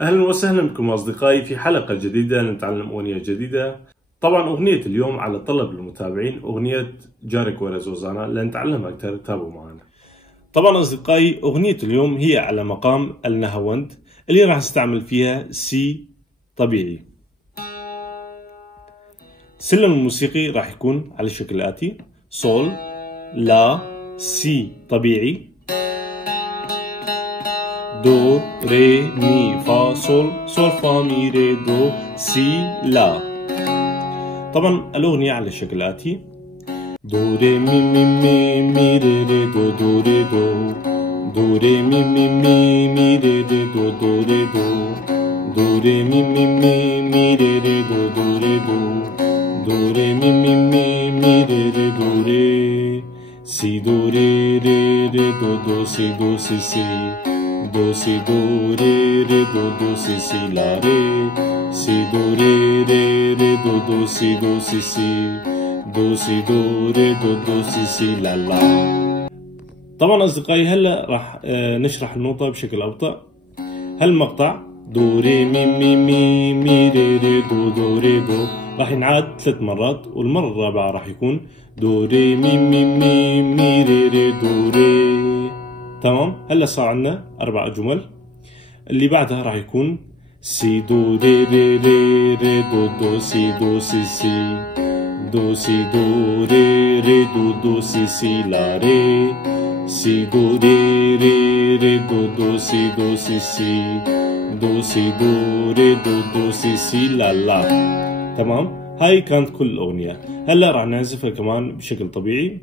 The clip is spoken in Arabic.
أهلا وسهلا بكم أصدقائي في حلقة جديدة نتعلم أغنية جديدة. طبعا أغنية اليوم على طلب المتابعين أغنية جارك ورا زوزانا، لنتعلم أكثر تابعوا معنا. طبعا أصدقائي أغنية اليوم هي على مقام النهاوند اللي راح نستعمل فيها سي طبيعي. السلم الموسيقي راح يكون على الشكل الآتي: صول، لا، سي طبيعي، دو، ري، مي، فا، صول، صول، فا، مي، ري، دو، سي، لا. طبعا الأغنية على الشكل الآتي: دو، ري، مي، مي، مي، مي، ري، ري، دو، دو، ري، دو، دو، ري، مي، مي، مي، مي، ري، ري، دو، دو، ري، دو، دو، ري، مي، مي، مي، مي، ري، ري، دو، دو، ري، دو، دو، ري، مي، مي، مي، مي، ري، ري، دو، ري، سي، دو، ري، ري، ري، دو، دو، سي، دو، سي، سي، دو، سي، دو، ري، ري، دو، دو، سي، سي، لا، ري، سي، دو، ري، ري، ري، دو، دو، سي، دو، سي، سي، دو، سي، دو، ري، دو، دو، سي، سي، لا، لا. طبعا أصدقائي هلا راح نشرح النوتة بشكل أبطأ. هالمقطع دو، ري، مي، مي، مي، مي، ري، ري، دو، دو، ري، دو راح ينعاد 3 مرات، والمرة الرابعة راح يكون دو، ري، مي، مي، مي، مي، ري، ري، دو، ري. تمام. هلا صار عنا 4 جمل. اللي بعدها راح يكون سي، دو، ري، ري، ري، ري، دو، دو، سي، دو، سي، سي، دو، سي، دو، ري، ري، دو، دو، سي، سي، لا، ري، سي، دو، ري، ري، ري، دو، دو، سي، دو، سي، سي، دو، سي، دو، ري، دو، دو، سي، سي، لا، لا. تمام. هاي كانت كل الأغنية. هلا راح نعزفها كمان بشكل طبيعي.